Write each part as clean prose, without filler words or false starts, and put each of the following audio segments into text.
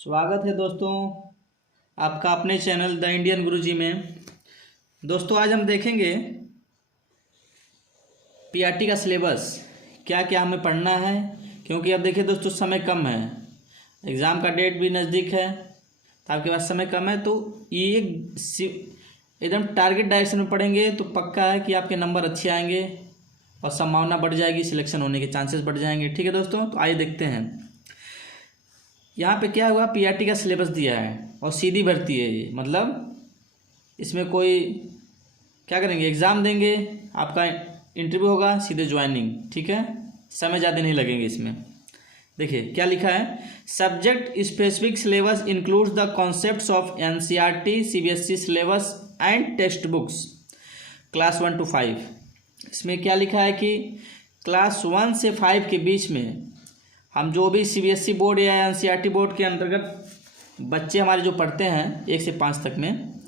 स्वागत है दोस्तों आपका अपने चैनल द इंडियन गुरुजी में। दोस्तों आज हम देखेंगे पीआरटी का सिलेबस क्या क्या हमें पढ़ना है, क्योंकि अब देखिए दोस्तों समय कम है, एग्ज़ाम का डेट भी नज़दीक है, तो आपके पास समय कम है। तो ये एकदम टारगेट डायरेक्शन में पढ़ेंगे तो पक्का है कि आपके नंबर अच्छे आएंगे और संभावना बढ़ जाएगी, सिलेक्शन होने के चांसेस बढ़ जाएंगे। ठीक है दोस्तों, तो आइए देखते हैं यहाँ पे क्या हुआ। पीआरटी का सिलेबस दिया है और सीधी भर्ती है ये, मतलब इसमें कोई क्या करेंगे, एग्ज़ाम देंगे, आपका इंटरव्यू होगा, सीधे ज्वाइनिंग। ठीक है, समय ज़्यादा नहीं लगेंगे इसमें। देखिए क्या लिखा है, subject specific syllabus includes the concepts of NCERT, CBSE syllabus and text books class 1 to 5। इसमें क्या लिखा है कि क्लास 1 से 5 के बीच में हम जो भी सीबीएसई बोर्ड या एनसीईआरटी बोर्ड के अंतर्गत बच्चे हमारे जो पढ़ते हैं 1 से 5 तक में,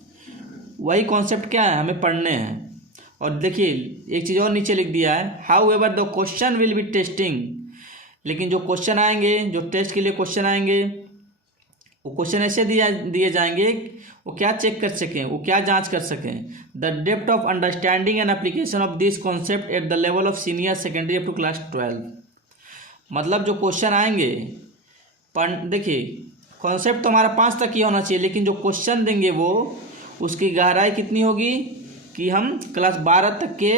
वही कॉन्सेप्ट क्या है हमें पढ़ने हैं। और देखिए एक चीज़ और नीचे लिख दिया है, how ever the question will be testing. लेकिन जो क्वेश्चन आएंगे, जो टेस्ट के लिए क्वेश्चन आएंगे, वो क्वेश्चन ऐसे दिए जाएंगे वो क्या चेक कर सकें, वो क्या जांच कर सकें, the depth of understanding and application of this concept at the level of senior secondary up to class 12। मतलब जो क्वेश्चन आएंगे, देखिए कॉन्सेप्ट तो हमारा 5 तक ही होना चाहिए, लेकिन जो क्वेश्चन देंगे वो उसकी गहराई कितनी होगी कि हम क्लास 12 तक के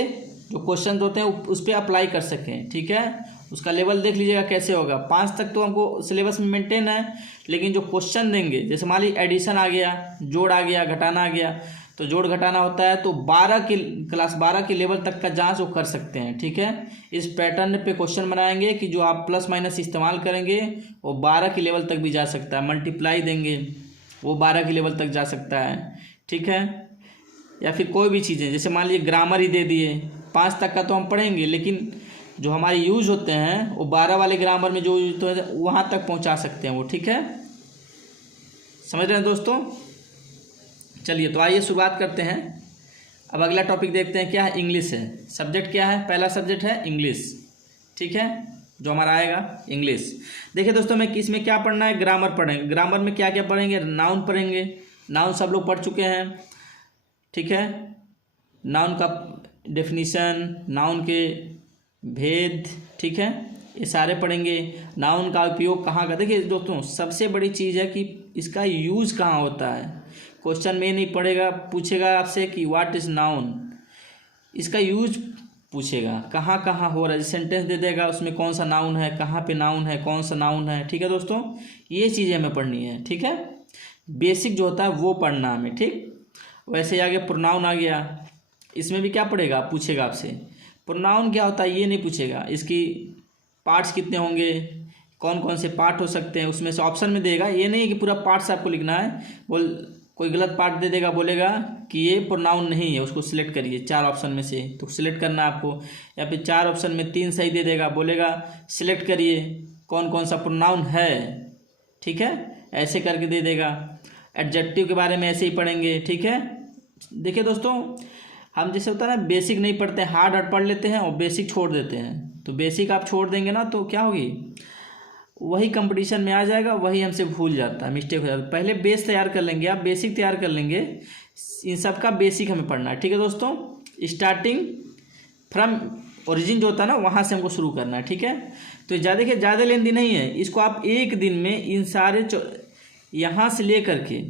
जो क्वेश्चन होते हैं उस पर अप्लाई कर सकें। ठीक है, उसका लेवल देख लीजिएगा कैसे होगा। 5 तक तो हमको सिलेबस में मेंटेन है, लेकिन जो क्वेश्चन देंगे, जैसे मान लीजिए एडिशन आ गया, जोड़ आ गया, घटाना आ गया, तो जोड़ घटाना होता है तो क्लास 12 के लेवल तक का जांच वो कर सकते हैं। ठीक है, इस पैटर्न पे क्वेश्चन बनाएंगे कि जो आप प्लस माइनस इस्तेमाल करेंगे वो 12 के लेवल तक भी जा सकता है, मल्टीप्लाई देंगे वो 12 के लेवल तक जा सकता है। ठीक है, या फिर कोई भी चीज़ें, जैसे मान लीजिए ग्रामर ही दे दिए, 5 तक का तो हम पढ़ेंगे, लेकिन जो हमारे यूज होते हैं वो 12 वाले ग्रामर में जो यूज होते हैं वहाँ तक पहुँचा सकते हैं वो। ठीक है, समझ रहे हैं दोस्तों। चलिए तो आइए शुरुआत करते हैं। अब अगला टॉपिक देखते हैं, क्या है, इंग्लिश है। सब्जेक्ट क्या है, पहला सब्जेक्ट है इंग्लिश। ठीक है, जो हमारा आएगा इंग्लिश। देखिए दोस्तों मैं इसमें क्या पढ़ना है, ग्रामर पढ़ेंगे। ग्रामर में क्या क्या पढ़ेंगे, नाउन पढ़ेंगे, नाउन सब लोग पढ़ चुके हैं। ठीक है, नाउन का डेफिनीशन, नाउन के भेद, ठीक है, ये सारे पढ़ेंगे। नाउन का उपयोग कहाँ का, देखिए दोस्तों सबसे बड़ी चीज़ है कि इसका यूज कहाँ होता है। क्वेश्चन में नहीं पढ़ेगा, पूछेगा आपसे कि व्हाट इज़ नाउन, इसका यूज पूछेगा कहाँ कहाँ हो रहा है। सेंटेंस दे देगा उसमें कौन सा नाउन है, कहाँ पे नाउन है, कौन सा नाउन है। ठीक है दोस्तों, ये चीज़ें हमें पढ़नी है। ठीक है, बेसिक जो होता है वो पढ़ना हमें। ठीक, वैसे आगे प्रोनाउन आ गया, इसमें भी क्या पढ़ेगा, पूछेगा आपसे प्रोनाउन क्या होता है, ये नहीं पूछेगा इसकी पार्ट्स कितने होंगे, कौन कौन से पार्ट हो सकते हैं, उसमें से ऑप्शन में देगा। ये नहीं कि पूरा पार्ट्स आपको लिखना है, कोई गलत पार्ट दे देगा, बोलेगा कि ये प्रोनाउन नहीं है, उसको सिलेक्ट करिए 4 ऑप्शन में से, तो सिलेक्ट करना है आपको। या फिर 4 ऑप्शन में 3 सही दे देगा, बोलेगा सिलेक्ट करिए कौन कौन सा प्रोनाउन है। ठीक है, ऐसे करके दे देगा। एडजेक्टिव के बारे में ऐसे ही पढ़ेंगे। ठीक है, देखिए दोस्तों हम जैसे होता है ना, बेसिक नहीं पढ़ते, हार्ड पढ़ लेते हैं और बेसिक छोड़ देते हैं। तो बेसिक आप छोड़ देंगे ना तो क्या होगी, वही कंपटीशन में आ जाएगा, वही हमसे भूल जाता है, मिस्टेक हो जाता है। पहले बेस तैयार कर लेंगे, आप बेसिक तैयार कर लेंगे, इन सब का बेसिक हमें पढ़ना है। ठीक है दोस्तों, स्टार्टिंग फ्रॉम ओरिजिन जो होता है ना, वहाँ से हमको शुरू करना है। ठीक है, तो ज़्यादा लेंदी नहीं है, इसको आप एक दिन में इन सारे यहाँ से ले करके,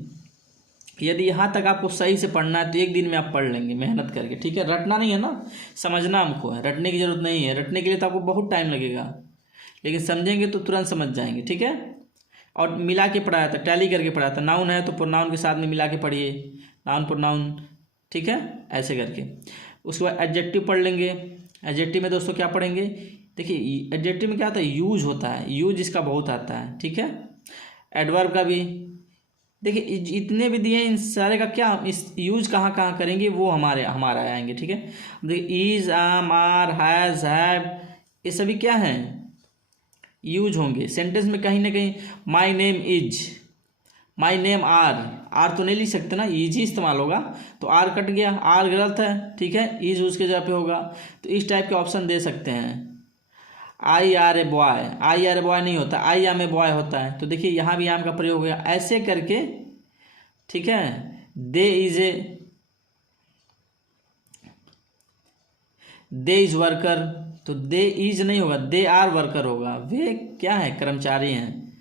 यदि यहाँ तक आपको सही से पढ़ना है तो एक दिन में आप पढ़ लेंगे मेहनत करके। ठीक है, रटना नहीं है ना, समझना हमको है, रटने की ज़रूरत नहीं है। रटने के लिए तो आपको बहुत टाइम लगेगा, लेकिन समझेंगे तो तुरंत समझ जाएंगे। ठीक है, और मिला के पढ़ाया था, टैली करके पढ़ाया था। नाउन है तो प्रोनाउन के साथ में मिला के पढ़िए, नाउन प्रोनाउन। ठीक है, ऐसे करके उसके बाद एडजेक्टिव पढ़ लेंगे। एडजेक्टिव में दोस्तों क्या पढ़ेंगे, देखिए एडजेक्टिव में क्या होता है, यूज होता है, यूज इसका बहुत आता है। ठीक है, एडवर्ब का भी देखिए, इतने भी दिए, इन सारे का क्या इस यूज कहाँ कहाँ करेंगे वो हमारा आएंगे। ठीक है, देखिए इज, आम, आर, हैज़, हैव, ये सभी क्या हैं, यूज होंगे सेंटेंस में कहीं ना कहीं। My name is, my name are तो नहीं लिख सकते ना, इज ही इस्तेमाल होगा, तो आर कट गया, आर गलत है। ठीक है, इज उसके जगह पे होगा, तो इस टाइप के ऑप्शन दे सकते हैं। I R a boy, I R a boy नहीं होता, आई एम ए बॉय होता है। तो देखिए यहाँ भी आम का प्रयोग हो गया ऐसे करके, ठीक है। दे इज वर्कर, तो दे इज नहीं होगा, दे आर वर्कर होगा, वे क्या है, कर्मचारी हैं,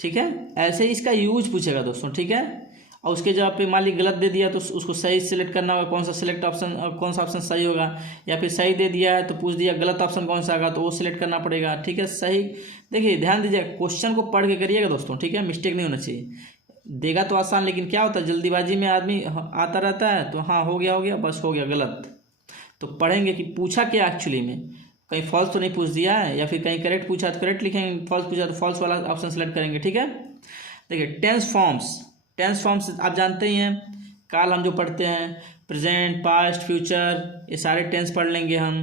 ठीक है। ऐसे ही इसका यूज पूछेगा दोस्तों, ठीक है। और उसके जवाब पे मान ली गलत दे दिया तो उसको सही सिलेक्ट करना होगा, कौन सा ऑप्शन सही होगा, या फिर सही दे दिया है तो पूछ दिया गलत ऑप्शन कौन सा आएगा तो वो सिलेक्ट करना पड़ेगा, ठीक है। सही देखिए ध्यान दीजिए, क्वेश्चन को पढ़ के करिएगा दोस्तों, ठीक है, मिस्टेक नहीं होना चाहिए। देगा तो आसान, लेकिन क्या होता है जल्दीबाजी में आदमी आता रहता है, तो हाँ हो गया बस हो गया, गलत। तो पढ़ेंगे कि पूछा क्या एक्चुअली में, कहीं फॉल्स तो नहीं पूछ दिया है, या फिर कहीं करेक्ट पूछा तो करेक्ट लिखेंगे, फॉल्स पूछा तो फॉल्स वाला ऑप्शन सेलेक्ट करेंगे, ठीक है। देखिए टेंस फॉर्म्स आप जानते ही हैं, काल हम जो पढ़ते हैं, प्रेजेंट, पास्ट, फ्यूचर, ये सारे टेंस पढ़ लेंगे हम।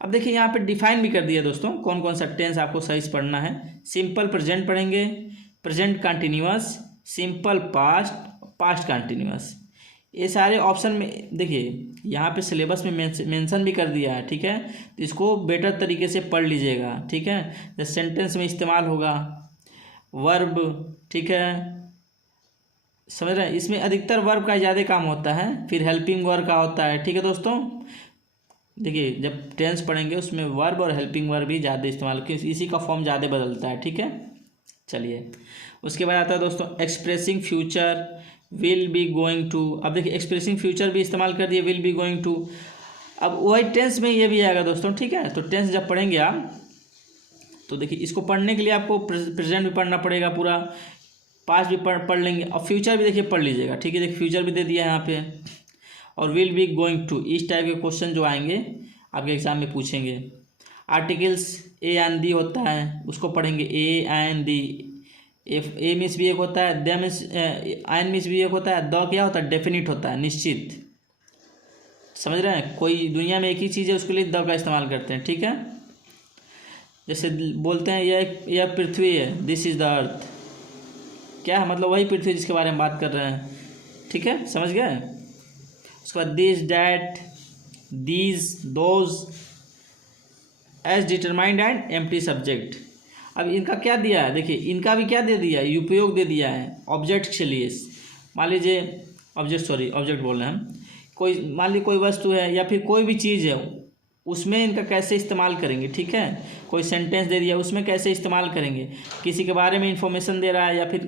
अब देखिए यहाँ पे डिफाइन भी कर दिया दोस्तों कौन कौन सा टेंस आपको सही से पढ़ना है। सिंपल प्रेजेंट पढ़ेंगे, present continuous, simple past, past continuous, ये सारे ऑप्शन में देखिए यहाँ पे सिलेबस में मेंशन भी कर दिया है, ठीक है। तो इसको बेटर तरीके से पढ़ लीजिएगा, ठीक है। जैसे सेंटेंस में इस्तेमाल होगा वर्ब, ठीक है, समझ रहे हैं। इसमें अधिकतर वर्ब का ज़्यादा काम होता है, फिर हेल्पिंग वर्ब का होता है, ठीक है दोस्तों। देखिए जब टेंस पढ़ेंगे उसमें वर्ब और हेल्पिंग वर्ब भी ज़्यादा इस्तेमाल, क्योंकि इसी का फॉर्म ज़्यादा बदलता है, ठीक है। चलिए उसके बाद आता है दोस्तों expressing future, will be going to. अब देखिए एक्सप्रेसिंग फ्यूचर भी इस्तेमाल कर दिए, विल बी गोइंग टू। अब वही टेंस में ये भी आएगा दोस्तों, ठीक है। तो टेंस जब पढ़ेंगे आप तो देखिए इसको पढ़ने के लिए आपको प्रेजेंट भी पढ़ना पड़ेगा पूरा, पास्ट भी पढ़ लेंगे, और फ्यूचर भी देखिए पढ़ लीजिएगा, ठीक है। देखिए फ्यूचर भी दे दिया है यहाँ पे, और विल बी गोइंग टू, इस टाइप के क्वेश्चन जो आएंगे आपके एग्जाम में पूछेंगे। आर्टिकल्स ए एंड दी होता है, उसको पढ़ेंगे, A and the. A means भी एक होता है, द मीन्स एन मीन्स भी एक होता है, द क्या होता है, डेफिनिट होता है, निश्चित, समझ रहे हैं। कोई दुनिया में एक ही चीज़ है उसके लिए द का इस्तेमाल करते हैं, ठीक है। जैसे बोलते हैं यह पृथ्वी है, दिस इज द अर्थ, क्या है मतलब वही पृथ्वी जिसके बारे में बात कर रहे हैं, ठीक है, समझ गए। उसके बाद this, that, these, those, as determined and empty subject. अब इनका क्या दिया है, देखिए इनका भी क्या दे दिया है, उपयोग दे दिया है ऑब्जेक्ट के लिए। मान लीजिए ऑब्जेक्ट बोल रहे हैं हम, कोई मान ली कोई वस्तु है या फिर कोई भी चीज़ है, उसमें इनका कैसे इस्तेमाल करेंगे, ठीक है। कोई सेंटेंस दे दिया उसमें कैसे इस्तेमाल करेंगे, किसी के बारे में इंफॉर्मेशन दे रहा है, या फिर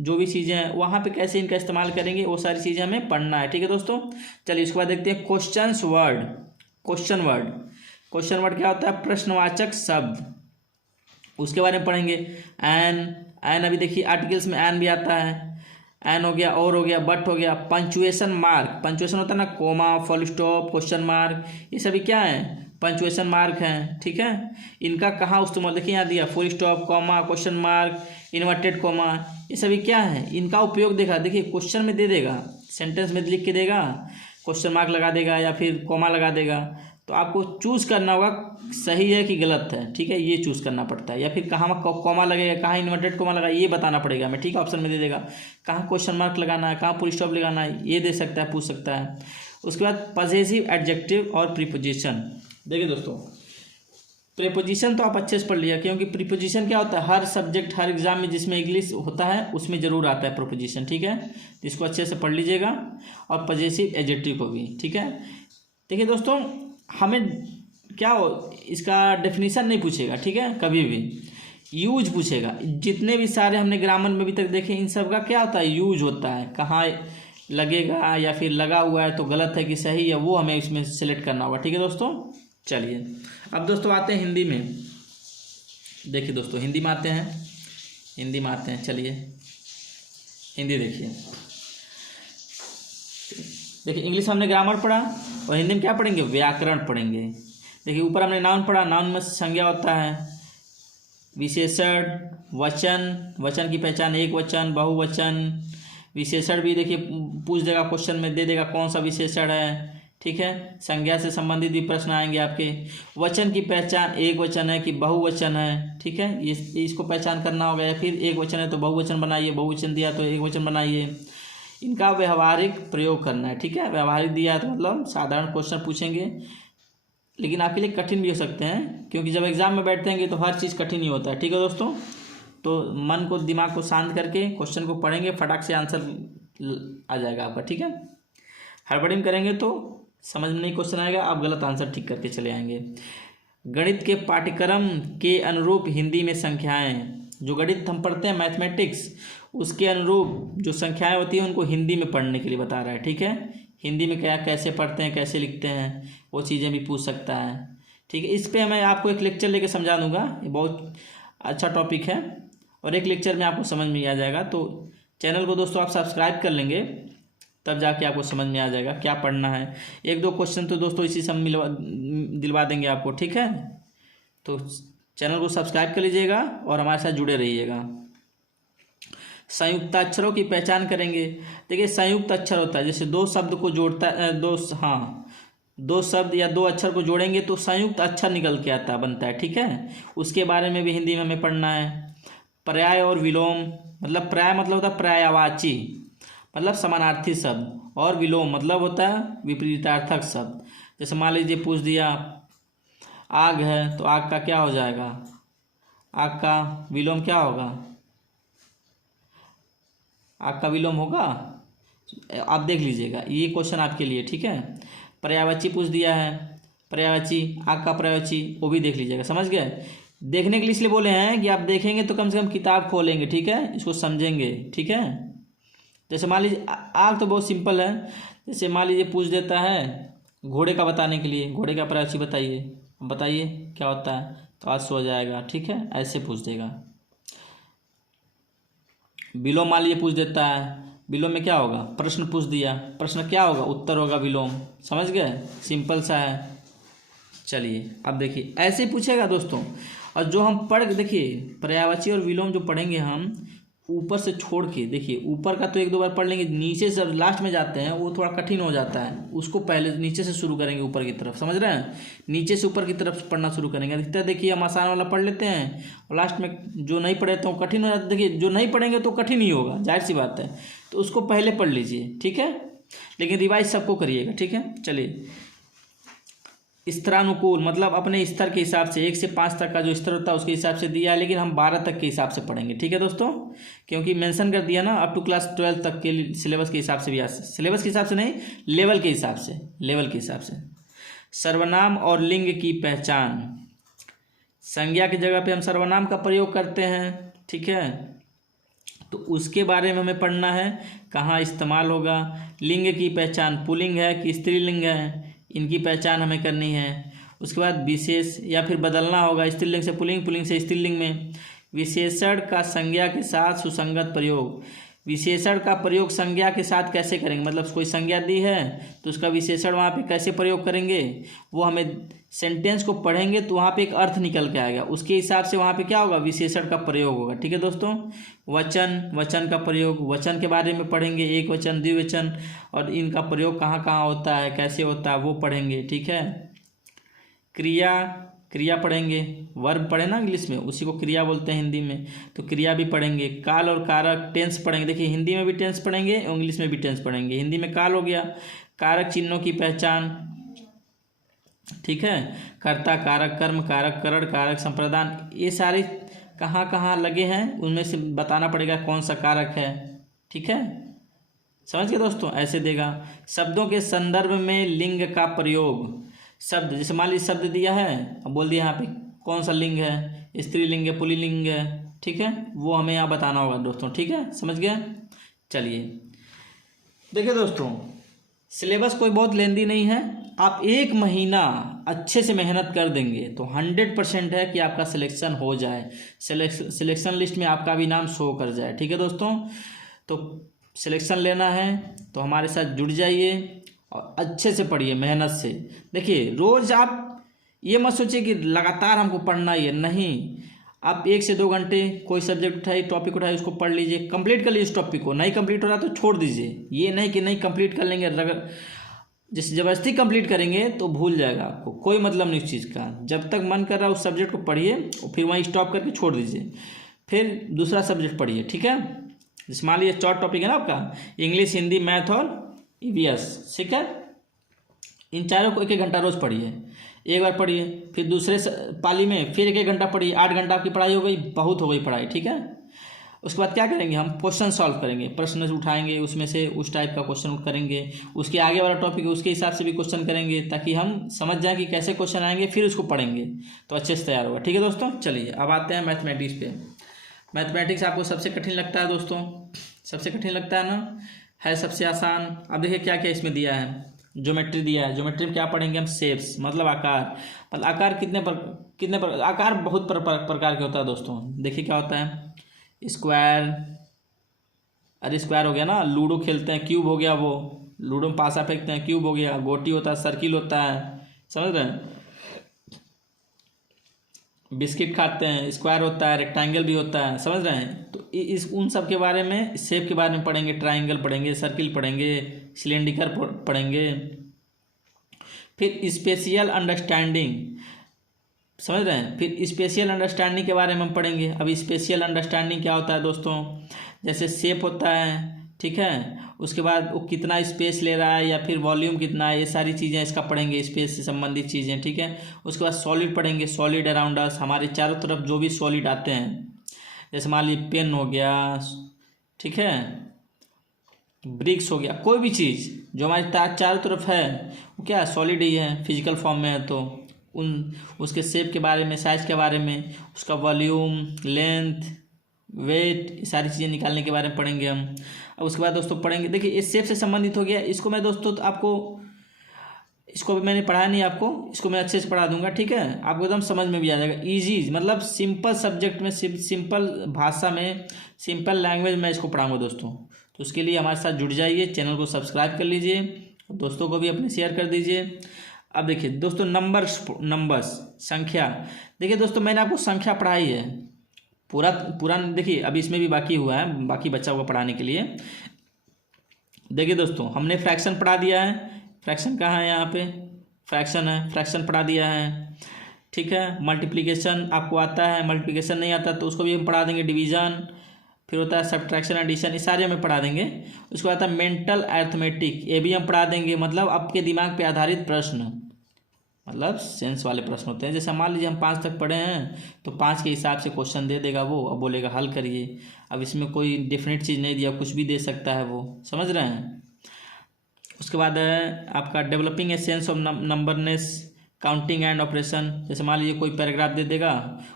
जो भी चीज़ें हैं वहाँ पे कैसे इनका इस्तेमाल करेंगे, वो सारी चीज़ें हमें पढ़ना है, ठीक है दोस्तों। चलिए उसके बाद देखते हैं क्वेश्चन वर्ड क्या होता है, प्रश्नवाचक शब्द, उसके बारे में पढ़ेंगे। एन अभी देखिए आर्टिकल्स में एन भी आता है, एन हो गया, और हो गया, बट हो गया। पंचुएशन होता है ना, comma, full stop, question mark, ये सभी क्या है, पंचुएशन मार्क हैं, ठीक है। इनका कहाँ इस्तेमाल, देखिए यहाँ दिया full stop, comma, question mark, inverted comma, ये सभी क्या है, इनका उपयोग देखा, देखिए क्वेश्चन में दे देगा, सेंटेंस में लिख के देगा, क्वेश्चन मार्क लगा देगा या फिर कॉमा लगा देगा, तो आपको चूज़ करना होगा सही है कि गलत है, ठीक है, ये चूज़ करना पड़ता है। या फिर कहाँ कॉमा लगेगा, कहाँ इन्वर्टेड कॉमा लगा, ये बताना पड़ेगा हमें, ठीक है। ऑप्शन में दे देगा कहाँ क्वेश्चन मार्क लगाना है, कहाँ फुल स्टॉप लगाना है, ये दे सकता है, पूछ सकता है। उसके बाद पजेसिव एडजेक्टिव और प्रीपोजिशन। देखिए दोस्तों प्रीपोजिशन तो आप अच्छे से पढ़ लिया, क्योंकि प्रीपोजिशन क्या होता है, हर सब्जेक्ट हर एग्जाम में जिसमें इंग्लिश होता है उसमें ज़रूर आता है प्रीपोजिशन, ठीक है। इसको अच्छे से पढ़ लीजिएगा, और पजेसिव एडजेक्टिव को भी, ठीक है। देखिए दोस्तों हमें क्या हो, इसका डेफिनेशन नहीं पूछेगा, ठीक है, कभी भी यूज पूछेगा। जितने भी सारे हमने ग्रामर में अभी तक देखे, इन सब का क्या होता है, यूज होता है, कहाँ लगेगा या फिर लगा हुआ है तो गलत है कि सही है, वो हमें इसमें सेलेक्ट करना होगा, ठीक है दोस्तों। चलिए अब दोस्तों आते हैं हिंदी में। देखिए दोस्तों हिंदी में आते हैं, चलिए हिंदी देखिए इंग्लिश हमने ग्रामर पढ़ा, और हिंदी में क्या पढ़ेंगे, व्याकरण पढ़ेंगे। देखिए ऊपर हमने नाउन पढ़ा, नाउन में संज्ञा होता है, विशेषण, वचन की पहचान, एक वचन, बहुवचन। विशेषण भी देखिए पूछ देगा, क्वेश्चन में दे देगा कौन सा विशेषण है, ठीक है। संज्ञा से संबंधित भी प्रश्न आएंगे आपके। वचन की पहचान, एक वचन है कि बहुवचन है, ठीक है, ये इसको पहचान करना होगा। या फिर एक वचन है तो बहुवचन बनाइए, बहुवचन दिया तो एक वचन बनाइए। इनका व्यवहारिक प्रयोग करना है, ठीक है। व्यवहारिक दिया है तो मतलब साधारण क्वेश्चन पूछेंगे, लेकिन आपके लिए कठिन भी हो सकते हैं, क्योंकि जब एग्ज़ाम में बैठेंगे तो हर चीज़ कठिन ही होता है। ठीक है दोस्तों, तो मन को दिमाग को शांत करके क्वेश्चन को पढ़ेंगे, फटाक से आंसर आ जाएगा आपका। ठीक है, हड़बड़ी में करेंगे तो समझ में नहीं क्वेश्चन आएगा, आप गलत आंसर ठीक करके चले आएंगे। गणित के पाठ्यक्रम के अनुरूप हिंदी में संख्याएं, जो गणित हम पढ़ते हैं मैथमेटिक्स, उसके अनुरूप जो संख्याएं होती हैं उनको हिंदी में पढ़ने के लिए बता रहा है। ठीक है, हिंदी में क्या कैसे पढ़ते हैं, कैसे लिखते हैं, वो चीज़ें भी पूछ सकता है। ठीक है, इस पर मैं आपको एक लेक्चर लेके समझा दूंगा, ये बहुत अच्छा टॉपिक है और एक लेक्चर में आपको समझ में आ जाएगा। तो चैनल को दोस्तों आप सब्सक्राइब कर लेंगे, तब जाके आपको समझ में आ जाएगा क्या पढ़ना है। एक दो क्वेश्चन तो दोस्तों इसी से दिलवा देंगे आपको। ठीक है, तो चैनल को सब्सक्राइब कर लीजिएगा और हमारे साथ जुड़े रहिएगा। संयुक्ताक्षरों की पहचान करेंगे। देखिए, संयुक्त अक्षर होता है जैसे दो शब्द को जोड़ता है, दो शब्द या दो अक्षर को जोड़ेंगे तो संयुक्त अक्षर निकल के आता बनता है। ठीक है, उसके बारे में भी हिंदी में हमें पढ़ना है। पर्याय और विलोम, मतलब पर्याय मतलब होता है पर्यायवाची, मतलब समानार्थी शब्द, और विलोम मतलब होता है विपरीतार्थक शब्द। जैसे मान लीजिए पूछ दिया आग है, तो आग का क्या हो जाएगा, आग का विलोम क्या होगा, आग का विलोम होगा, आप देख लीजिएगा, ये क्वेश्चन आपके लिए। ठीक है, पर्यायवाची पूछ दिया है, पर्यायवाची, आग का पर्यायवाची, वो भी देख लीजिएगा। समझ गए, देखने के लिए इसलिए बोले हैं कि आप देखेंगे तो कम से कम किताब खोलेंगे। ठीक है, इसको समझेंगे। ठीक है, जैसे मान लीजिए आग तो बहुत सिंपल है, जैसे मान लीजिए पूछ देता है घोड़े का बताने के लिए, घोड़े का पर्यायवाची बताइए क्या होता है, तो आज सो जाएगा। ठीक है, ऐसे पूछ देगा। विलोम मान लीजिए पूछ देता है, विलोम में क्या होगा, प्रश्न पूछ दिया, प्रश्न क्या होगा, उत्तर होगा विलोम। समझ गए, सिंपल सा है। चलिए अब देखिए, ऐसे ही पूछेगा दोस्तों। और जो हम देखिए पर्यायवाची और विलोम जो पढ़ेंगे हम ऊपर से छोड़ के, देखिए ऊपर का तो एक दो बार पढ़ लेंगे, नीचे से लास्ट में जाते हैं वो थोड़ा कठिन हो जाता है, उसको पहले नीचे से शुरू करेंगे ऊपर की तरफ। समझ रहे हैं, नीचे से ऊपर की तरफ पढ़ना शुरू करेंगे। अधिकतर देखिए हम आसान वाला पढ़ लेते हैं और लास्ट में जो नहीं पढ़े तो कठिन हो जाता है। देखिए जो नहीं पढ़ेंगे तो कठिन ही होगा, जाहिर सी बात है, तो उसको पहले पढ़ लीजिए। ठीक है, लेकिन रिवाइज सबको करिएगा। ठीक है, चलिए स्तरानुकूल मतलब अपने स्तर के हिसाब से 1 से 5 तक का जो स्तर होता है उसके हिसाब से दिया है, लेकिन हम 12 तक के हिसाब से पढ़ेंगे। ठीक है दोस्तों, क्योंकि मेंशन कर दिया ना अप टू क्लास 12 तक के सिलेबस के हिसाब से भी, सिलेबस के हिसाब से नहीं, लेवल के हिसाब से। सर्वनाम और लिंग की पहचान, संज्ञा की जगह पे हम सर्वनाम का प्रयोग करते हैं। ठीक है, तो उसके बारे में हमें पढ़ना है, कहाँ इस्तेमाल होगा। लिंग की पहचान, पुल्लिंग है कि स्त्रीलिंग है, इनकी पहचान हमें करनी है। उसके बाद विशेष या फिर बदलना होगा, स्त्रीलिंग से पुल्लिंग, पुल्लिंग से स्त्रीलिंग में। विशेषण का संज्ञा के साथ सुसंगत प्रयोग, विशेषण का प्रयोग संज्ञा के साथ कैसे करेंगे, मतलब कोई संज्ञा दी है तो उसका विशेषण वहाँ पे कैसे प्रयोग करेंगे, वो हमें सेंटेंस को पढ़ेंगे तो वहाँ पे एक अर्थ निकल के आएगा, उसके हिसाब से वहाँ पे क्या होगा, विशेषण का प्रयोग होगा। ठीक है दोस्तों, वचन का प्रयोग, वचन के बारे में पढ़ेंगे, एक वचन, द्विवचन, और इनका प्रयोग कहाँ कहाँ होता है, कैसे होता है, वो पढ़ेंगे। ठीक है, क्रिया पढ़ेंगे, वर्ब पढ़े ना इंग्लिश में, उसी को क्रिया बोलते हैं हिंदी में, तो क्रिया भी पढ़ेंगे। काल और कारक, टेंस पढ़ेंगे। देखिए हिंदी में भी टेंस पढ़ेंगे, इंग्लिश में भी टेंस पढ़ेंगे। हिंदी में काल हो गया, कारक चिन्हों की पहचान। ठीक है, कर्ता, कारक, कर्म, कारक, करण, कारक, संप्रदान, ये सारे कहाँ कहाँ लगे हैं उनमें से बताना पड़ेगा कौन सा कारक है। ठीक है, समझ गए दोस्तों, ऐसे देगा। शब्दों के संदर्भ में लिंग का प्रयोग, शब्द जैसे मान लीजिए शब्द दिया है, अब बोल दिया यहाँ पे कौन सा लिंग है, स्त्रीलिंग है, पुल्लिंग है। ठीक है, वो हमें यहाँ बताना होगा दोस्तों। ठीक है, समझ गए। चलिए देखिए दोस्तों, सिलेबस कोई बहुत लेंदी नहीं है, आप 1 महीना अच्छे से मेहनत कर देंगे तो 100% है कि आपका सिलेक्शन हो जाए, सिलेक्शन लिस्ट में आपका भी नाम शो कर जाए। ठीक है दोस्तों, तो सिलेक्शन लेना है तो हमारे साथ जुड़ जाइए और अच्छे से पढ़िए, मेहनत से। देखिए रोज़ आप ये मत सोचिए कि लगातार हमको पढ़ना ही है, नहीं, आप 1 से 2 घंटे कोई सब्जेक्ट उठाइए, टॉपिक उठाइए, उसको पढ़ लीजिए, कंप्लीट कर लीजिए उस टॉपिक को। नहीं कंप्लीट हो रहा तो छोड़ दीजिए, ये नहीं कि नहीं कंप्लीट कर लेंगे, अगर जिस ज़बरदस्ती कंप्लीट करेंगे तो भूल जाएगा आपको, कोई मतलब नहीं उस चीज़ का। जब तक मन कर रहा है उस सब्जेक्ट को पढ़िए और फिर वहीं स्टॉप करके छोड़ दीजिए, फिर दूसरा सब्जेक्ट पढ़िए। ठीक है, जैसे मान लीजिए 4 टॉपिक है ना आपका, इंग्लिश, हिंदी, मैथ और EVS। ठीक है, इन चारों को 1-1 घंटा रोज़ पढ़िए। एक बार पढ़िए, फिर दूसरे पाली में फिर 1-1 घंटा पढ़िए, 8 घंटा आपकी पढ़ाई हो गई, बहुत हो गई पढ़ाई, ठीक है। उसके बाद क्या करेंगे, हम क्वेश्चन सॉल्व करेंगे, प्रश्न उठाएंगे, उसमें से उस टाइप का क्वेश्चन करेंगे, उसके आगे वाला टॉपिक है उसके हिसाब से भी क्वेश्चन करेंगे, ताकि हम समझ जाएं कि कैसे क्वेश्चन आएंगे, फिर उसको पढ़ेंगे तो अच्छे से तैयार होगा, ठीक है दोस्तों। चलिए अब आते हैं मैथमेटिक्स पे। मैथमेटिक्स आपको सबसे कठिन लगता है दोस्तों, सबसे कठिन लगता है ना, है सबसे आसान। अब देखिए क्या क्या इसमें दिया है, ज्योमेट्री दिया है। ज्योमेट्री में क्या पढ़ेंगे हम, शेप्स मतलब आकार। मतलब आकार कितने आकार बहुत प्रकार के होता है दोस्तों। देखिए क्या होता है, स्क्वायर, अरे स्क्वायर हो गया ना, लूडो खेलते हैं, क्यूब हो गया, वो लूडो में पासा फेंकते हैं, क्यूब हो गया, गोटी होता है, सर्किल होता है, समझ रहे हैं। बिस्किट खाते हैं, स्क्वायर होता है, रेक्टेंगल भी होता है, समझ रहे हैं। तो इस उन सब के बारे में, शेप के बारे में पढ़ेंगे, ट्राइंगल पढ़ेंगे, सर्किल पढ़ेंगे, सिलेंडर पढ़ेंगे। फिर स्पेशियल अंडरस्टैंडिंग, समझ रहे हैं। फिर स्पेशियल अंडरस्टैंडिंग के बारे में हम पढ़ेंगे। अब स्पेशियल अंडरस्टैंडिंग क्या होता है दोस्तों, जैसे शेप होता है, ठीक है, उसके बाद वो कितना स्पेस ले रहा है या फिर वॉल्यूम कितना है, ये सारी चीज़ें इसका पढ़ेंगे, स्पेस से संबंधित चीज़ें, ठीक है। उसके बाद सॉलिड पढ़ेंगे, सॉलिड अराउंड अस, हमारे चारों तरफ जो भी सॉलिड आते हैं, जैसे मान लीजिए पेन हो गया, ठीक है, ब्रिक्स हो गया, कोई भी चीज़ जो हमारे चारों तरफ है वो क्या सॉलिड ही है, फिजिकल फॉर्म में है। तो उसके शेप के बारे में, साइज के बारे में, उसका वॉल्यूम, लेंथ, वेट, ये सारी चीज़ें निकालने के बारे में पढ़ेंगे हम। अब उसके बाद दोस्तों पढ़ेंगे, देखिए इस शेप से संबंधित हो गया, इसको मैं दोस्तों तो आपको, इसको भी मैंने पढ़ाया नहीं आपको, इसको मैं अच्छे से पढ़ा दूंगा, ठीक है, आपको एकदम समझ में भी आ जाएगा, इजी, मतलब सिंपल सब्जेक्ट में, सिंपल भाषा में, सिंपल लैंग्वेज में इसको पढ़ाऊंगा दोस्तों। तो उसके लिए हमारे साथ जुड़ जाइए, चैनल को सब्सक्राइब कर लीजिए, दोस्तों को भी अपने शेयर कर दीजिए। अब देखिए दोस्तों नंबर्स संख्या, देखिए दोस्तों मैंने आपको संख्या पढ़ाई है, पूरा देखिए, अभी इसमें भी बाकी हुआ है, बाकी बचा हुआ पढ़ाने के लिए। देखिए दोस्तों हमने फ्रैक्शन पढ़ा दिया है, फ्रैक्शन कहाँ है, यहाँ पे फ्रैक्शन है, फ्रैक्शन पढ़ा दिया है, ठीक है। मल्टीप्लिकेशन आपको आता है, मल्टीप्लिकेशन नहीं आता तो उसको भी हम पढ़ा देंगे, डिवीज़न, फिर होता है सब्ट्रैक्शन, एडिशन, ये सारे हमें पढ़ा देंगे। उसके बाद आता है मेंटल अरिथमेटिक, ये भी हम पढ़ा देंगे, मतलब आपके दिमाग पे आधारित प्रश्न, मतलब सेंस वाले प्रश्न होते हैं। जैसे मान लीजिए हम 5 तक पढ़े हैं तो 5 के हिसाब से क्वेश्चन दे देगा वो, अब बोलेगा हल करिए। अब इसमें कोई डिफिनेट चीज़ नहीं दिया, कुछ भी दे सकता है वो, समझ रहे हैं। उसके बाद है आपका developing a sense of numberness, counting and operation. जैसे मान लीजिए कोई पैराग्राफ दे देगा,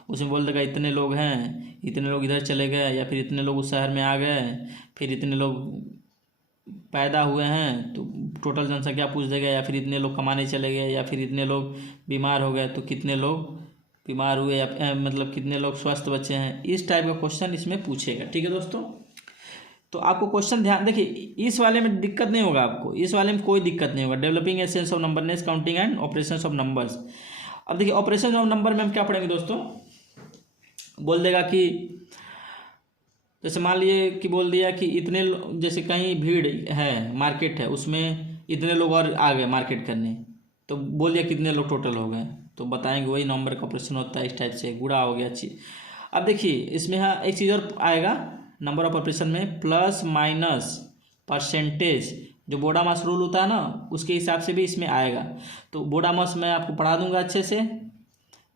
उसमें बोल देगा इतने लोग हैं, इतने लोग इधर चले गए, या फिर इतने लोग उस शहर में आ गए, फिर इतने लोग पैदा हुए हैं तो टोटल जनसंख्या पूछ देगा, या फिर इतने लोग कमाने चले गए, या फिर इतने लोग बीमार हो गए तो कितने लोग बीमार हुए, या मतलब कितने लोग स्वस्थ बचे हैं, इस टाइप का क्वेश्चन इसमें पूछेगा, ठीक है दोस्तों। तो आपको क्वेश्चन ध्यान देखिए, इस वाले में दिक्कत नहीं होगा आपको, इस वाले में कोई दिक्कत नहीं होगा। Developing a sense of numberness, counting and operations of numbers. अब देखिए ऑपरेशन ऑफ नंबर में हम क्या पढ़ेंगे दोस्तों, बोल देगा कि जैसे मान लीजिए कि बोल दिया कि इतने, जैसे कहीं भीड़ है, मार्केट है, उसमें इतने लोग और आ गए मार्केट करने, तो बोल दिया कितने लोग टोटल हो गए, तो बताएंगे वही नंबर का ऑपरेशन होता है, इस टाइप से गुणा हो गया चीज। अब देखिए इसमें हाँ एक चीज़ और आएगा नंबर ऑफ ऑपरेशन में, प्लस माइनस परसेंटेज, जो बोडामास रूल होता है ना, उसके हिसाब से भी इसमें आएगा। तो बोडामास मैं आपको पढ़ा दूंगा अच्छे से।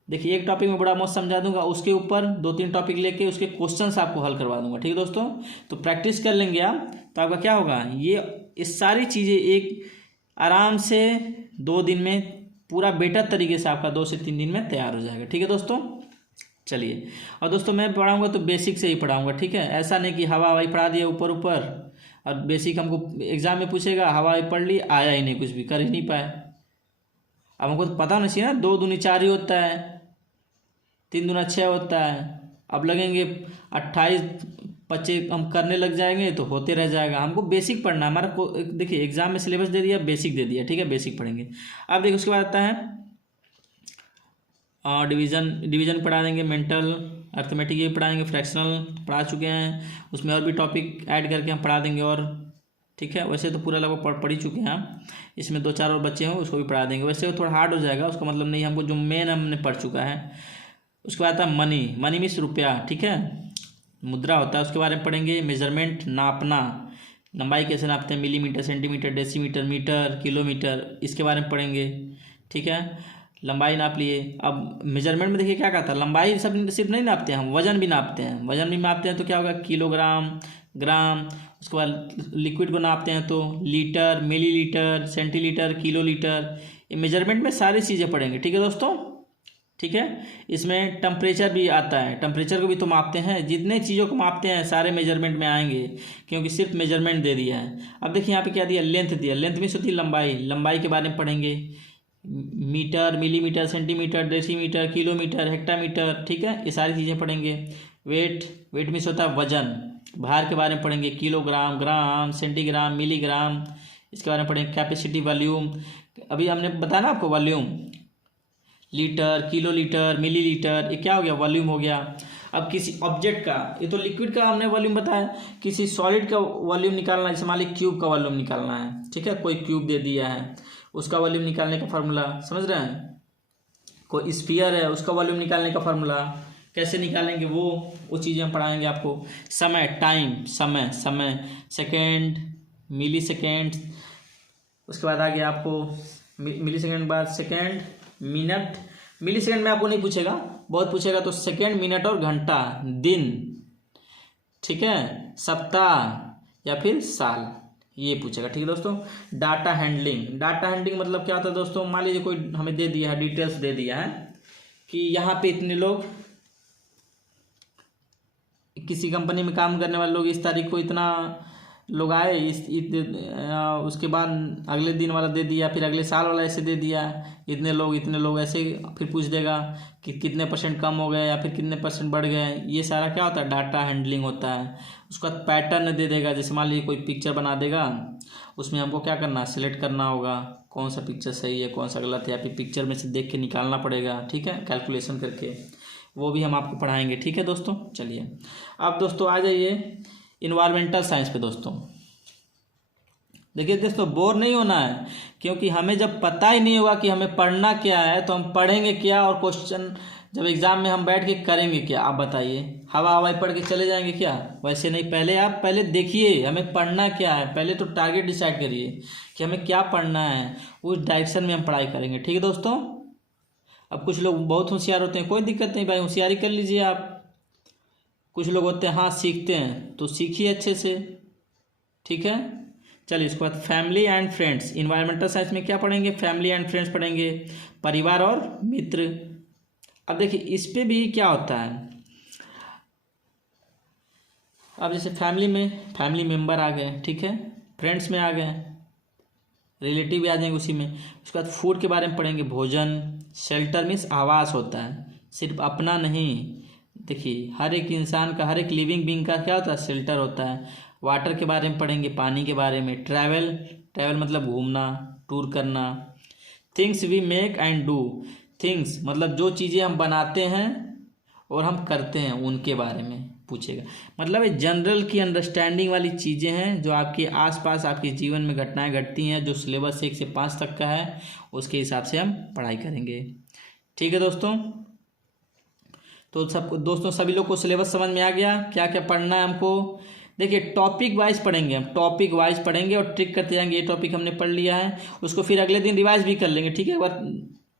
देखिए एक टॉपिक में बोडामास समझा दूंगा, उसके ऊपर 2-3 टॉपिक लेके उसके क्वेश्चंस आपको हल करवा दूंगा, ठीक है दोस्तों। तो प्रैक्टिस कर लेंगे आप, तो आपका क्या होगा, ये सारी चीज़ें एक आराम से 2 दिन में पूरा बेटर तरीके से आपका 2 से 3 दिन में तैयार हो जाएगा, ठीक है दोस्तों। चलिए, और दोस्तों मैं पढ़ाऊंगा तो बेसिक से ही पढ़ाऊंगा, ठीक है, ऐसा नहीं कि हवा हवाई पढ़ा दिया ऊपर ऊपर, और बेसिक हमको एग्जाम में पूछेगा, हवाई पढ़ ली, आया ही नहीं, कुछ भी कर ही नहीं पाए। अब हमको तो पता नहीं चाहिए ना, 2 दूनी 4 ही होता है, 3 दूना 6 होता है। अब लगेंगे 28-25 हम करने लग जाएंगे तो होते रह जाएगा। हमको बेसिक पढ़ना है, हमारा देखिए एग्जाम में सिलेबस दे दिया, बेसिक दे दिया, ठीक है, बेसिक पढ़ेंगे। अब देखिए उसके बाद आता है डिवीज़न पढ़ा देंगे, मेंटल अर्थमेटिक ये पढ़ाएंगे, फ्रैक्शनल पढ़ा चुके हैं, उसमें और भी टॉपिक ऐड करके हम पढ़ा देंगे, और ठीक है, वैसे तो पूरा लगभग पढ़ ही चुके हैं हम, इसमें 2-4 और बच्चे हैं उसको भी पढ़ा देंगे। वैसे वो थोड़ा हार्ड हो जाएगा, उसका मतलब नहीं, हमको जो मेन हमने पढ़ चुका है। उसके बाद आता है मनी मीन्स रुपया, ठीक है, मुद्रा होता है, उसके बारे में पढ़ेंगे। मेजरमेंट, नापना, लंबाई कैसे नापते हैं, millimetre, centimetre, decimetre, metre, kilometre, इसके बारे में पढ़ेंगे, ठीक है। लंबाई नाप लिए। अब मेजरमेंट में देखिए क्या कहता है, लंबाई सब सिर्फ नहीं नापते हैं, हम वजन भी नापते हैं। वजन भी नापते हैं तो क्या होगा, किलोग्राम, ग्राम। उसके बाद लिक्विड को नापते हैं तो litre, millilitre, centilitre, kilo litre. ये मेजरमेंट में सारी चीज़ें पढ़ेंगे, ठीक है दोस्तों। ठीक है, इसमें टेम्परेचर भी आता है, टेम्परेचर को भी तो मापते हैं। जितने चीज़ों को मापते हैं सारे मेजरमेंट में आएंगे, क्योंकि सिर्फ मेजरमेंट दे दिया है। अब देखिए यहाँ पे क्या दिया, लेंथ दिया। लेंथ मीन्स होती है लंबाई, लंबाई के बारे में पढ़ेंगे। Metre, millimetre, centimetre, decimetre, kilometre, hectometre, ठीक है, ये सारी चीज़ें पढ़ेंगे। वेट, वेट मीन्स होता है वजन। भार के बारे में पढ़ेंगे, किलोग्राम, ग्राम, सेंटीग्राम, मिलीग्राम, इसके बारे में पढ़ेंगे। कैपेसिटी, वॉल्यूम, अभी हमने बताया ना आपको वॉल्यूम, लीटर, किलो लीटर, मिली लीटर, ये क्या हो गया, वॉल्यूम हो गया। अब किसी ऑब्जेक्ट का, ये तो लिक्विड का हमने वॉल्यूम बताया, किसी सॉलिड का वॉल्यूम निकालना है, जैसे मान लीजिए क्यूब का वॉल्यूम निकालना है, ठीक है, कोई क्यूब दे दिया है, उसका वॉल्यूम निकालने का फार्मूला समझ रहे हैं। कोई स्फीयर है, उसका वॉल्यूम निकालने का फार्मूला कैसे निकालेंगे, वो चीज़ें हम पढ़ाएंगे आपको। समय, टाइम, समय, समय, सेकेंड, मिली सेकेंड, उसके बाद आ गया आपको मिली सेकेंड के बाद सेकेंड, मिनट। मिली सेकेंड में आपको नहीं पूछेगा, बहुत पूछेगा तो सेकेंड, मिनट और घंटा, दिन, ठीक है, सप्ताह या फिर साल, ये पूछेगा, ठीक है दोस्तों। डाटा हैंडलिंग, डाटा हैंडलिंग मतलब क्या होता है दोस्तों, मान लीजिए कोई हमें दे दिया है, डिटेल्स दे दिया है कि यहाँ पे इतने लोग, किसी कंपनी में काम करने वाले लोग इस तारीख को इतना लोग आए, उसके बाद अगले दिन वाला दे दिया, फिर अगले साल वाला ऐसे दे दिया, इतने लोग ऐसे, फिर पूछ देगा कि कितने % कम हो गए या फिर कितने % बढ़ गए। ये सारा क्या होता है, डाटा हैंडलिंग होता है। उसका पैटर्न दे देगा, जैसे मान लीजिए कोई पिक्चर बना देगा, उसमें हमको क्या करना है, सिलेक्ट करना होगा कौन सा पिक्चर सही है, कौन सा गलत है, या फिर पिक्चर में से देख के निकालना पड़ेगा, ठीक है, कैलकुलेशन करके, वो भी हम आपको पढ़ाएंगे, ठीक है दोस्तों। चलिए अब दोस्तों आ जाइए इन्वायरमेंटल साइंस पे दोस्तों। देखिए दोस्तों, बोर नहीं होना है, क्योंकि हमें जब पता ही नहीं होगा कि हमें पढ़ना क्या है तो हम पढ़ेंगे क्या, और क्वेश्चन जब एग्जाम में हम बैठ के करेंगे क्या, आप बताइए। हवा हवाई पढ़ के चले जाएंगे क्या, वैसे नहीं। पहले आप देखिए हमें पढ़ना क्या है, पहले तो टारगेट डिसाइड करिए कि हमें क्या पढ़ना है, उस डायरेक्शन में हम पढ़ाई करेंगे, ठीक है दोस्तों। अब कुछ लोग बहुत होशियार होते हैं, कोई दिक्कत नहीं भाई, होशियारी कर लीजिए आप। कुछ लोग होते हैं हाँ सीखते हैं, तो सीखिए अच्छे से, ठीक है। चलिए इसके बाद family and friends, environmental science में क्या पढ़ेंगे, फैमिली एंड फ्रेंड्स पढ़ेंगे, परिवार और मित्र। अब देखिए इस पे भी क्या होता है, अब जैसे फैमिली में फैमिली मेम्बर आ गए, ठीक है, फ्रेंड्स में आ गए, रिलेटिव भी आ जाएंगे उसी में। उसके बाद फूड के बारे में पढ़ेंगे, भोजन। शेल्टर मीन्स आवास होता है, सिर्फ अपना नहीं। देखिए हर एक इंसान का, हर एक लिविंग बीइंग का क्या होता है, शेल्टर होता है। वाटर के बारे में पढ़ेंगे, पानी के बारे में। ट्रैवल, ट्रैवल मतलब घूमना, टूर करना। Things we make and do, things मतलब जो चीज़ें हम बनाते हैं और हम करते हैं, उनके बारे में पूछेगा। मतलब ये जनरल की अंडरस्टैंडिंग वाली चीज़ें हैं जो आपके आसपास आपके जीवन में घटनाएं घटती हैं, जो सिलेबस 1 से 5 तक का है, उसके हिसाब से हम पढ़ाई करेंगे, ठीक है दोस्तों। तो सब दोस्तों, सभी लोग को सिलेबस समझ में आ गया, क्या क्या पढ़ना है हमको। देखिए टॉपिक वाइज पढ़ेंगे, हम टॉपिक वाइज पढ़ेंगे और ट्रिक करते जाएंगे। ये टॉपिक हमने पढ़ लिया है, उसको फिर अगले दिन रिवाइज भी कर लेंगे, ठीक है। एक बार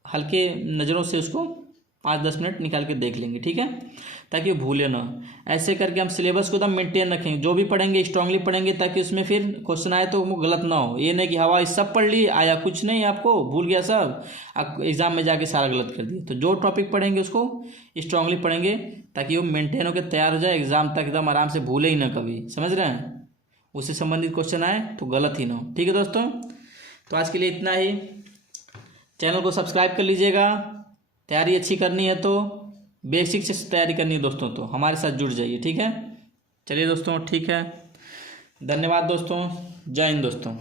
हल्के नज़रों से उसको 5-10 मिनट निकाल के देख लेंगे, ठीक है, ताकि वो भूले ना। ऐसे करके हम सिलेबस को एकदम मेंटेन रखेंगे, जो भी पढ़ेंगे स्ट्रांगली पढ़ेंगे, ताकि उसमें फिर क्वेश्चन आए तो वो गलत ना हो। ये नहीं कि हवा सब पढ़ ली, आया कुछ नहीं, आपको भूल गया सब, आप एग्जाम में जाके सारा गलत कर दिए। तो जो टॉपिक पढ़ेंगे उसको स्ट्रांगली पढ़ेंगे, ताकि वो मेंटेन होकर तैयार हो जाए, एग्जाम तक एकदम आराम से भूले ही ना कभी, समझ रहे हैं। उससे संबंधित क्वेश्चन आए तो गलत ही ना हो, ठीक है दोस्तों। तो आज के लिए इतना ही। चैनल को सब्सक्राइब कर लीजिएगा। तैयारी अच्छी करनी है तो बेसिक से तैयारी करनी है दोस्तों, तो हमारे साथ जुड़ जाइए, ठीक है। चलिए दोस्तों, ठीक है, धन्यवाद दोस्तों, जय हिंद दोस्तों।